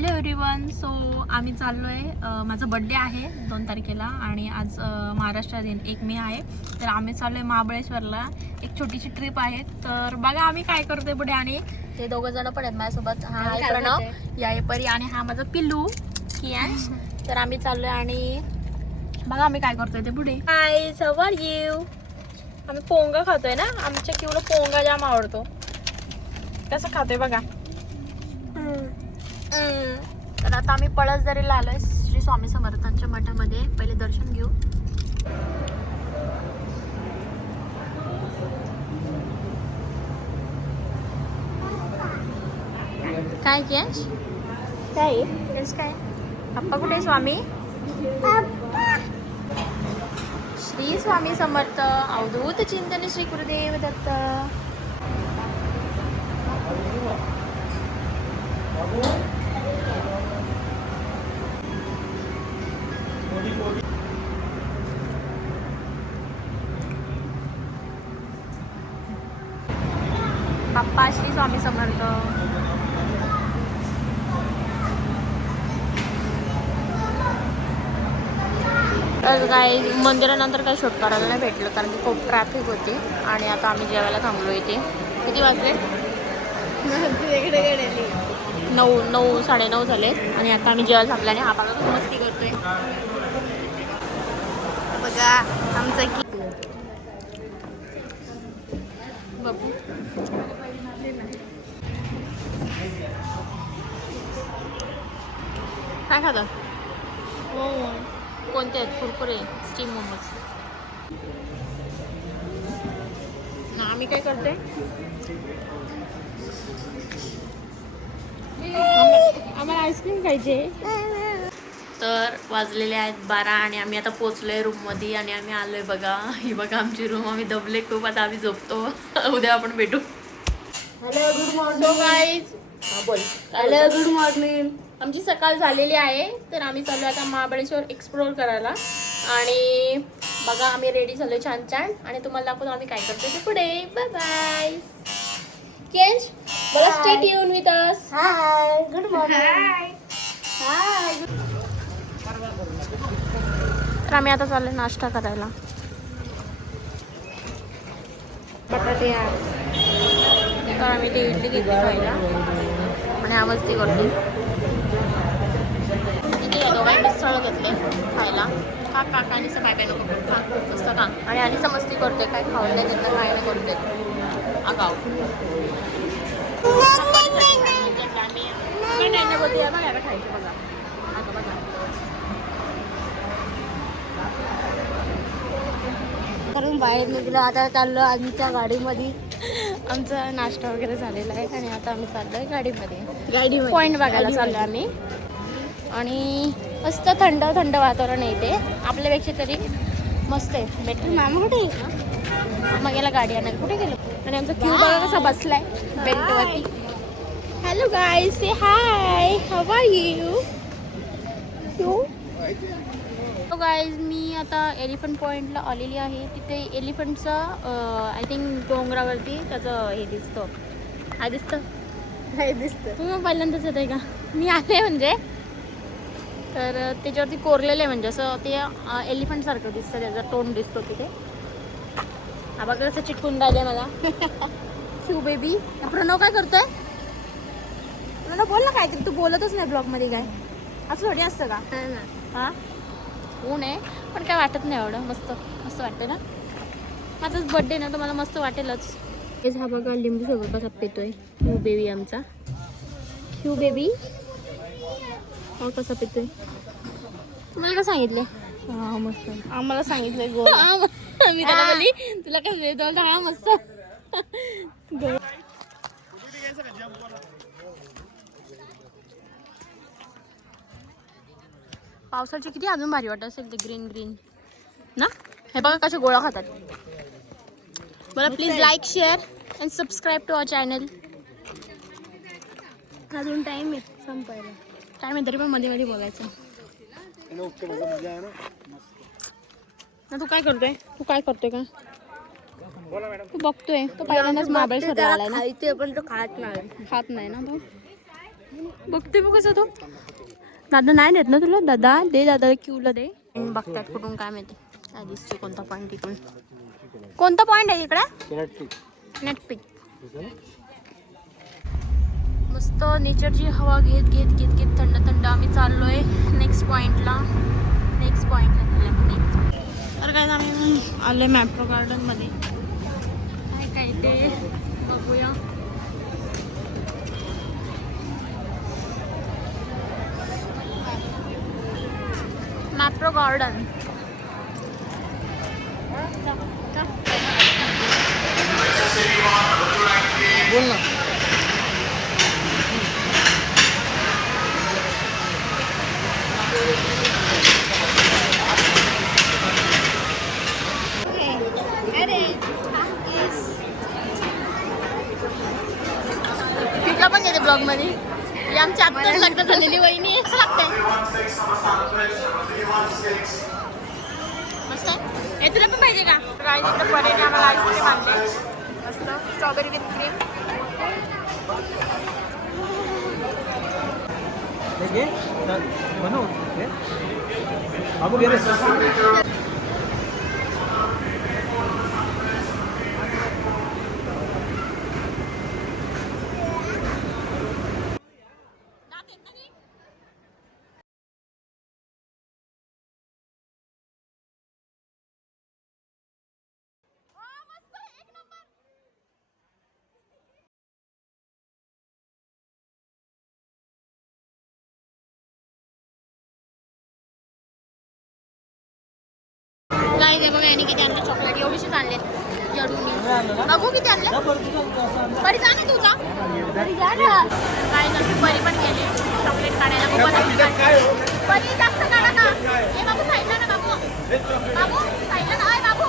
Hello everyone. So आम्ही चाललो आहे, माझा बड्डे आहे 2 तारखेला आणि आज महाराष्ट्र दिन 1 मे आहे. तर आम्ही चाललो आहे महाबळेश्वरला. एक छोटीशी ट्रिप आहे. तर बघा आम्ही काय करतोय पुढे. आणि ते दोघं जण पण आहेत माझ्यासोबत. हा आहे प्रणव, या परी आणि हा माझा पिल्लू कियांश. तर आम्ही चाललोय आणि बघा आम्ही काय करतोय ते पुढे. हाय, हाऊ आर यू? आम्ही पोंगा खातोय ना. आमच्या किवला पोंगा जाम आवडतो. कसं खातोय बघा. तर आता आम्ही पळसदरीला आलोय श्री स्वामी समर्थांच्या मठामध्ये. पहिले दर्शन घेऊ. काय यश काय यश काय पप्पा कुठे? स्वामी श्री स्वामी समर्थ अवधूत चिंतन श्री गुरुदेव दत्त. बाप्पा श्री स्वामी समर्थ. तर काय मंदिरानंतर काही शूट करायला नाही भेटलं कारण की खूप ट्रॅफिक होती. आणि आता आम्ही जेवायला थांबलो इथे. किती वाजले? 9 साडेनऊ झाले. आणि आता आम्ही जेवायला थांबल्याने हा बघा मस्ती करतोय. बघा आमचं की बाबू काय खातं? कोणते आहेत? कुरकुरे, स्टीम मोमोज. आम्ही काय करतोय, आम्हाला आईस्क्रीम खायचे. तर वाजलेले आहेत 12 आणि आम्ही आता पोचलोय रूममध्ये. आणि आम्ही आलोय बघा. ही बघा आमची रूम. आम्ही दबले खूप. आता आम्ही झोपतो. उद्या आपण भेटू. Hello good morning. So guys बोल. Hello good morning. आमची सकाळ झालेली आहे. तर आम्ही चाललो आता महाबळेश्वर एक्सप्लोर करायला. आणि बघा आम्ही रेडी झालो छान छान. आणि तुम्हाला दाखवतो आम्ही काय करतो ते पुढे. Bye bye. केंज बोला stay tune with us. Hi good morning. Hi. तर आम्ही आता चाललो नाश्ता करायला. बटाटे. तर आम्ही ते इडली घेतली खायला. आणि हा मस्ती करतो. इथे या दोघांनी मिसळ घेतले खायला. खा का काय नाही काय काय नको खा मस्त खा. आणि आणि मस्ती करते. काय खाऊन नाही घेतलं काय नाही करते आगाव. खायचे बघा. आता बघा करून बाहेर निघलो. आता चाललो आमच्या गाडीमध्ये. आमचा नाश्ता वगैरे झालेला आहे. आणि आता आम्ही चाललोय गाडीमध्ये. गाडी पॉईंट बघायला चाललो आम्ही. आणि मस्त थंड थंड वातावरण आहे इथे. आपल्यापेक्षा तरी मस्त आहे. बेटर. मामा कुठे आहे? मग याला गाडी आणायला कुठे गेलो. आणि आमचा क्यू बघा कसा बसलाय बेल्टवरती. Hello guys, say hi, how are you? So guys मी आता एलिफंट पॉईंटला आलेली आहे. तिथे एलिफंटचा आय थिंक डोंगरावरती त्याचं हे दिसतं. काय दिसतं? नाही दिसतं. तुम्ही मग पहिल्यांदाच येत आहे का? मी आले म्हणजे. तर त्याच्यावरती कोरलेलं आहे म्हणजे असं ते एलिफंट सारखं दिसतं. त्याचा तोंड दिसतो तिथे. हा बघा कसं चिटकून राहिले मला. Q baby. प्रणव काय करतोय? प्रणव बोल ना काहीतरी. तू बोलतच नाही ब्लॉगमध्ये. काय असं थोडी असतं का? हां ऊन आहे पण काय वाटत नाही एवढं. मस्त मस्त वाटतं ना. माझाच बड्डे ना तर मला मस्त वाटेलच. हेच हा बघा लिंबू सोबत कसा पितोय क्यू बेबी आमचा. क्यू बेबी हा कसा पितोय. तुम्हाला काय सांगितले? हा मस्त. आम्हाला सांगितलंय गो. मी त्याला बोलली तुला कसं देतो. हा मस्त. पावसाची किती अजून भारी वाटत असेल ते ग्रीन ग्रीन ना. हे बघा कसे गोळा खातात. मला please like share and subscribe to our channel. अजून टाइम आहे संपायला. टाइम आहे तरी पण मध्ये मध्ये बोलायचं ना. तू काय करतोय? तू काय करतोय का? तू बघतोय तो पहिल्यांदाच महाबळेश्वरला आलाय ना. खायचे पण तो खात नाही. खात नाही ना तो. बघते मग कसं तो दादा नाही देत ना तुला. दादा दे, दादा क्यूला दे. बघतात कुठून काय माहिती. काय दिसते कोणता पॉईंट इकडून. कोणता पॉईंट आहे इकडे. नेटपिक. मस्त नेचरची हवा घेत घेत घेत घेत थंड थंड आम्ही चाललोय नेक्स्ट पॉईंटला. तर काय आम्ही आलोय मॅप्रो गार्डन मध्ये. काय काय ते बघूया. मॅप्रो गार्डन. बोल ना. तिला पण येते ब्लॉग मध्ये. ही आमची आत्ताच लग्न झालेली वहिनी असं लागतंय. मस्त आहे. तुला पण पाहिजे का. काय तिथं परेने आम्हाला आईस्क्रीम आणले. मस्त स्ट्रॉबेरी विथ क्रीम. बनव बाबू घे रे. काय ते बघा यांनी किती आणलं चॉकलेट. एवढीशीच आणले जडून. बघू किती आणले. परी जा ना तुझा. काय नक्की परी पण गेली चॉकलेट काढायला. परी जास्त काढा ना. हे बाबू खायला ना बाबू. बाबू खायला ना. I Babu.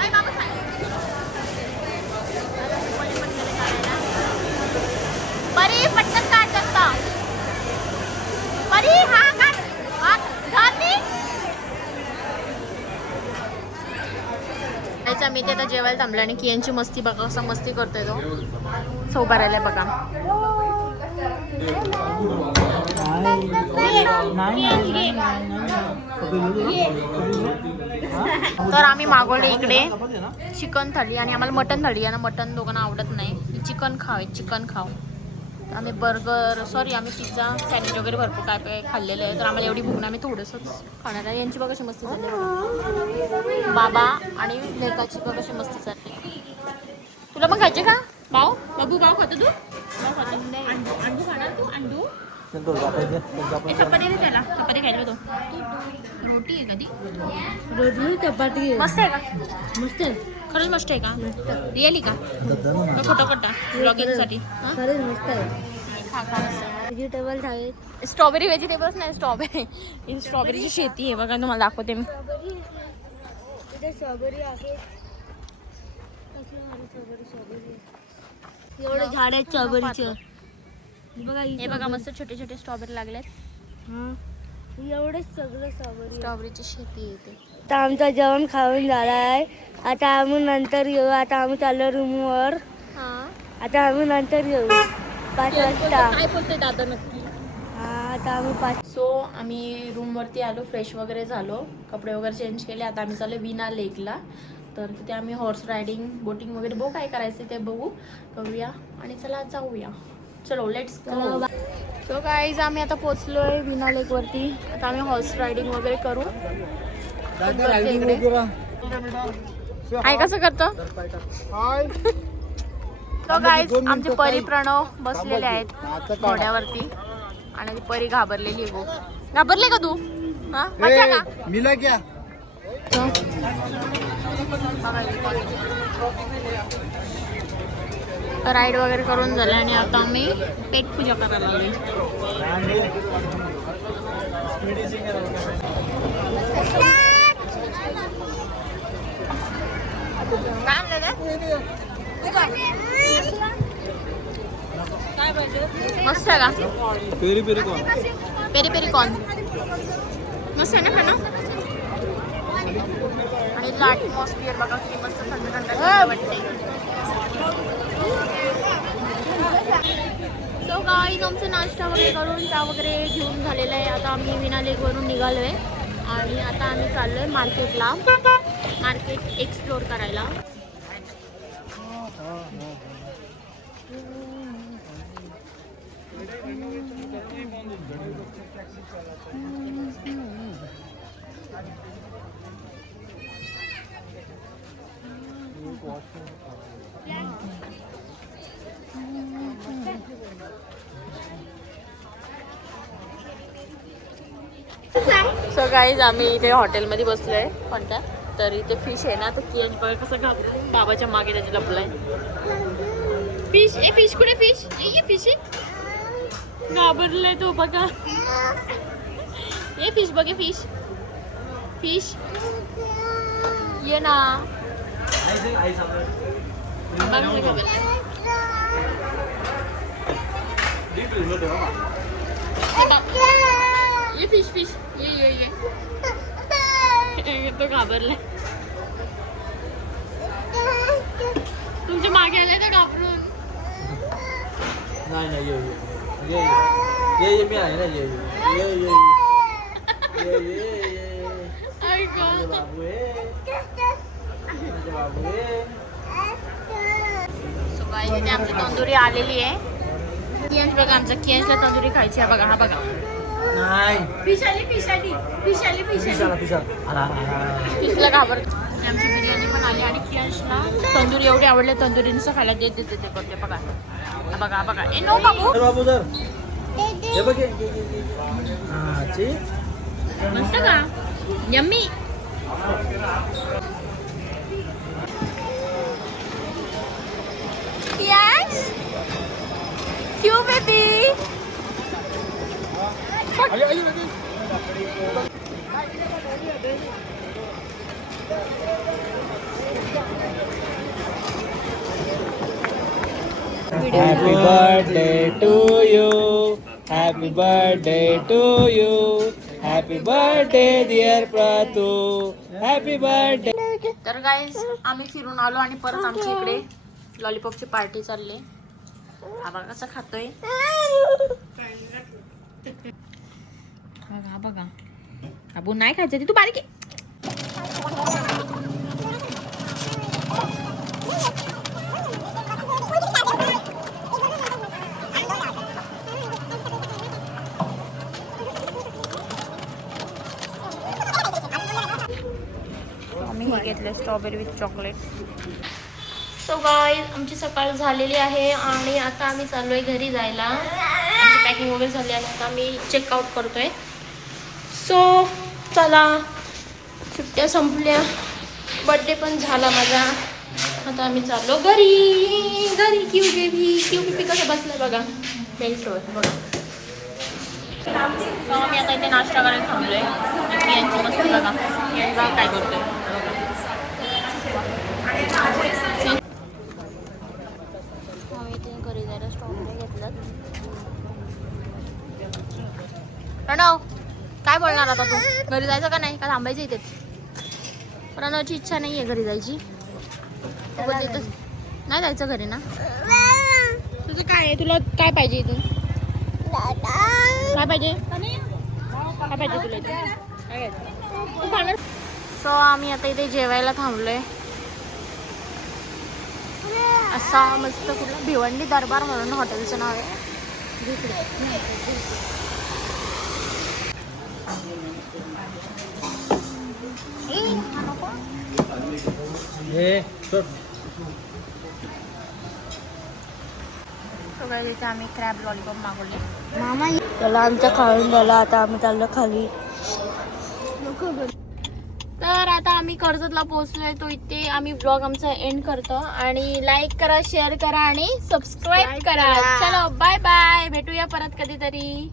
आय बाबू खायला. परी पण गेले काढायला. परी पटकन काढ जास्त. परी हा काढ. मी ते आता जेवायला थांबलं आणि की यांची मस्ती बघा कसा मस्ती करतोय तो. सोबा राहिलाय बघा. तर आम्ही मागवले इकडे चिकन थाली आणि आम्हाला मटन थाली. आणि मटन दोघांना आवडत नाही. चिकन खाव. आम्ही आम्ही पिझ्झा सँडविच वगैरे भरपूर काय काय खाल्लेलं आहे. तर आम्हाला एवढी भूक नाही. आम्ही थोडंसंच खाणार आहे. यांची बघा कशी मस्ती चालली. बाबा आणि लेकाची बघा कशी मस्ती चालली. तुला पण खायचे का बाबू. बाबू खातो तू. अंडू खाणार तू. अंडू चपाती दे त्याला. चपाती खायला तो. रोटी आहे कधी. रोटी चपाती मस्त आहे का. मस्त आहे खरंच. मस्त आहे का. रिअली का. खोटा ब्लॉगिंगसाठी. खरंच मस्त आहे. व्हेजिटेबल्स आहेत. स्ट्रॉबेरी व्हेजिटेबल्स नाही. स्ट्रॉबेरीची शेती आहे बघा. तुम्हाला दाखवते मी. स्ट्रॉबेरी आहे. एवढे झाड आहेत स्ट्रॉबेरीचे. हे बघा मस्त छोटे छोटे स्ट्रॉबेरी लागलेत. एवढेच सगळं स्ट्रॉबेरीची शेती येते. आता आमचं जेवण खाऊन झालं आहे. आता आम्ही नंतर येऊ. आता आम्ही चाललो रूमवर. आता आम्ही नंतर येऊ 5 वाजता. काय बोलते दादा नक्की. आता आम्ही सो आम्ही रूमवरती आलो. फ्रेश वगैरे झालो. कपडे वगैरे चेंज केले. आता आम्ही चाललो विना लेकला. तर तिथे आम्ही हॉर्स रायडिंग बोटिंग वगैरे बघू काय करायचं ते करूया आणि चला जाऊया. चलो लेट्स गो. सो गाईज आम्ही आता पोचलोय विना लेक वरती. आता आम्ही हॉर्स रायडिंग वगैरे करू. काय कसं करतो. तो गाईज आमचे परी प्रणव बसलेले आहेत घोड्यावरती आणि ती परी घाबरलेली आहे. घाबरले का तू. मजा का. मिला क्या. राईड वगैरे करून झालं आणि आता आम्ही पेट पूजा करायला लागली. मस्त आहे का. पेरी पेरी कॉर्न मस्त आहे ना खाणं. आणि ॲटमॉस्फिअर बघा किती मस्त थंड थंड वाटते. वगैरे करून चहा वगैरे घेऊन झालेलं आहे. आता आम्ही विना लेकवरून निघालो आहे आणि आता आम्ही चाललो आहे मार्केटला, मार्केट एक्सप्लोर करायला. सो गाईज आम्ही इथे हॉटेलमध्ये बसलो आहे कोणत्या तर इथे फिश आहे ना, तर कियश बघा कसं घाबरून बाबाच्या मागे त्याची लपलाय. फिश ए फिश कुठे फिश ए फिश घाबरलाय तो बघा. ए फिश बघे फिश फिश ये ना ये फिश फिश ये तो घाबरलाय. तुमच्या मागे आले तर घाबरून. नाही नाही ये मी आहे ना ये बाबू सो गाईस इथे आमची तंदुरी आलेली आहे. कियांश बघा आमचा कियांशला तंदुरी खायची आहे बघा. हा बघा नाही फिशाली फिशला घाबर. आमची बिर्याणी पण आली आणि कियांशला तंदुरी एवढी आवडली तंदुरीनुसार खायला देत देते ते करते बघा. हा बघा हा बघा ए नो बाबू बाबू जर हे बघ मस्त का यम्मी. कियांश क्यों baby Happy birthday to you. Happy birthday to you. Happy birthday dear Pratu. Happy birthday. तर गाईज आम्ही फिरून आलो आणि परत आमच्या इकडे लॉलीपॉपची पार्टी चालली. हा बघा कसं खातोय बघा बघा. अबू नाही खायचं ती तू बारीक आहे. आम्ही हे घेतलं strawberry with chocolate. So guys आमची सकाळ झालेली आहे आणि आता आम्ही चाललो आहे घरी जायला. आमची पॅकिंग वगैरे झाली आणि आता आम्ही चेकआउट करतो आहे. सो चला सुट्ट्या संपल्या, बड्डे पण झाला माझा. आता आम्ही चाललो घरी. घरी क्यू बेबी कसं बसलं बघा बेल्टवर बघा. सो आम्ही आता इथे नाश्ता करायला थांबलो आहे. यांची मस्त बघा बघा काय करतोय. घरी जायला स्ट्रॉबेरी घेतलं. प्रणव काय बोलणार आता तू? घरी जायचं का नाही का थांबायचं इथेच? प्रणवची इच्छा नाही आहे घरी जायची. नाही जायचं घरी ना? तुझं काय आहे? तुला काय पाहिजे इथून? काय पाहिजे? काय पाहिजे तुला इथून? सो आम्ही आता इथे जेवायला थांबलोय. असा मस्त कुठला भिवंडी दरबार म्हणून हॉटेलचं नाव आहे. इथे आम्ही क्रॅब लॉलीपॉप मागवले. मामा त्याला आमच्या खाऊन झाला. आता आम्ही चाललो खाली. तर आता आम्ही कर्जतला पोहोचलोय. तो इथे आम्ही ब्लॉग आमचा एंड करतो आणि लाईक करा, शेअर करा आणि सबस्क्राईब करा. चलो बाय बाय, भेटूया परत कधीतरी.